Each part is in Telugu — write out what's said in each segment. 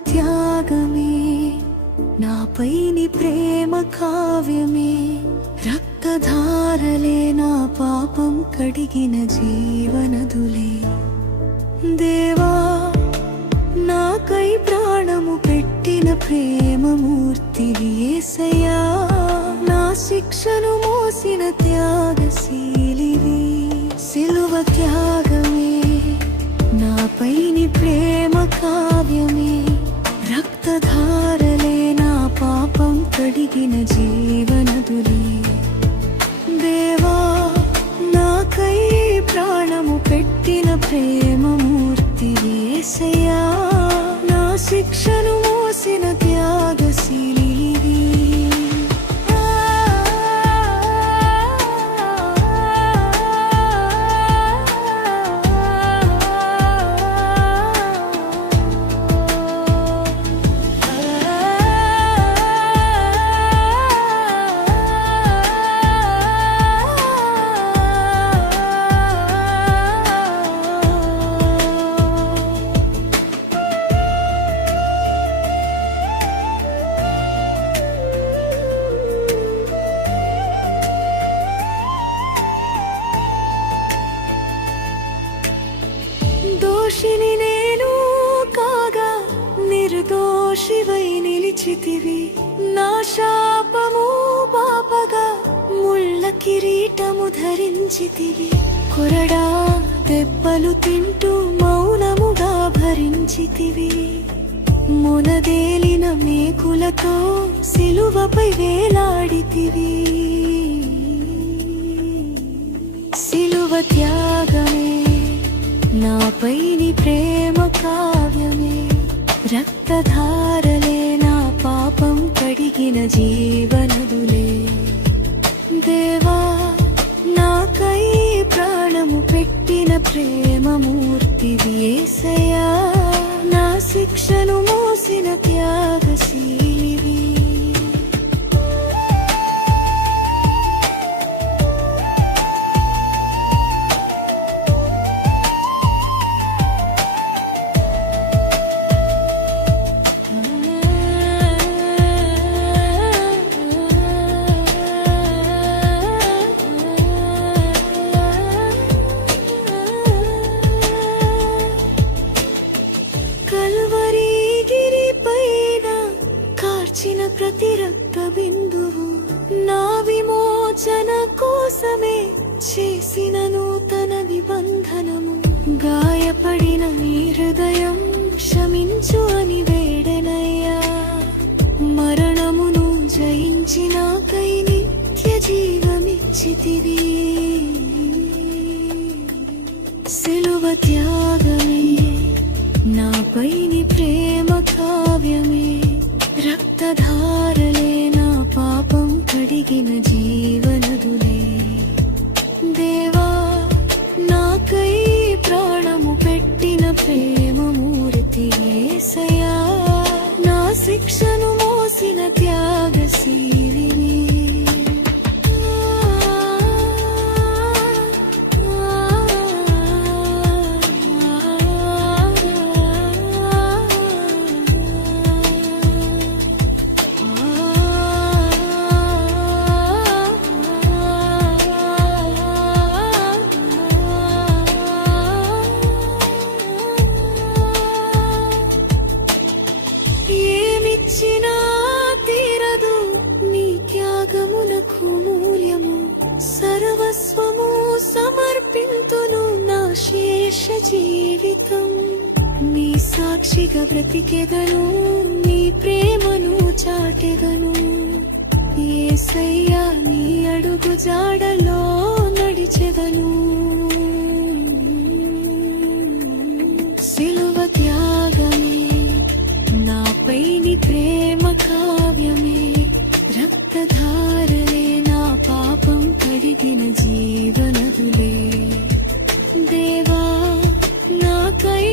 త్యాగమే నాపై నీ ప్రేమ కావ్యమే రక్తధారలే నా పాపం కడిగిన జీవనదులే దేవా నాకై ప్రాణము పెట్టిన ప్రేమమూర్తివి యేసయ్యా నా శిక్షను మోసిన త్యాగశీలివి సిలువ త్యాగమే నాపై నీ ప్రేమ కావ్యమే రక్తధారలే నా పాపం కడిగిన జీవనదులే దేవా నాకై ప్రాణము పెట్టిన ప్రేమమూర్తివి యేసయ్యా నా శిక్షను మోసిన త్యాగశీలివి దోషిని నేను కాగా నిర్దోషివై నిలిచితివి నా శాపము బాపగా ముళ్ళ కిరీటము ధరించితివి కొరడా దెబ్బలు తింటూ మౌనముగా భరించితివి మునదేలిన మేకులతో సిలువపై వేలాడితివి సిలువ త్యాగమే నాపై నీ ప్రేమ కావ్యమే రక్తధారలే నా పాపం కడిగిన జీవనదులే దేవా నాకై ప్రాణము పెట్టిన ప్రేమమూర్తివి యేసయ్యా నా శిక్షను మోసిన త్యాగశీలివి ప్రతి రక్త బిందువు నా విమోచన కోసమే చేసిన నూతన నిబంధనము గాయపడిన నీ హృదయం క్షమించు అని వేడెనయ్యా మరణమును జయించినాకై నిత్య జీవమిచ్చితివి సిలువ త్యాగమే నాపై నీ ప్రేమ కావ్యమే రక్తధారలే నా పాపం కడిగిన జీవనదులే దేవా నాకై ప్రాణము పెట్టిన ప్రేమమూర్తి యేసయ్యా నా శిక్షను మోసిన త్యాగశీలివి ఏమిచ్చినా తీరదు నీ త్యాగమునకు మూల్యము సర్వస్వము సమర్పింతును నా శేష జీవితం నీ సాక్షిగా బ్రతికెదను నీ ప్రేమను చాటెదను యేసయ్యా నీ అడుగు జాడలో నడిచెదను సిలువ త్యాగమే నాపై నీ ప్రేమ కావ్యమే రక్తధారలే నా పాపం కడిగిన జీవనదులే దేవా నాకై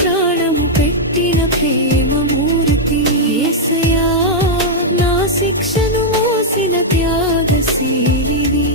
ప్రాణము పెట్టిన ప్రేమమూర్తి యేసయ్యా నా శిక్షను మోసిన త్యాగశీలివి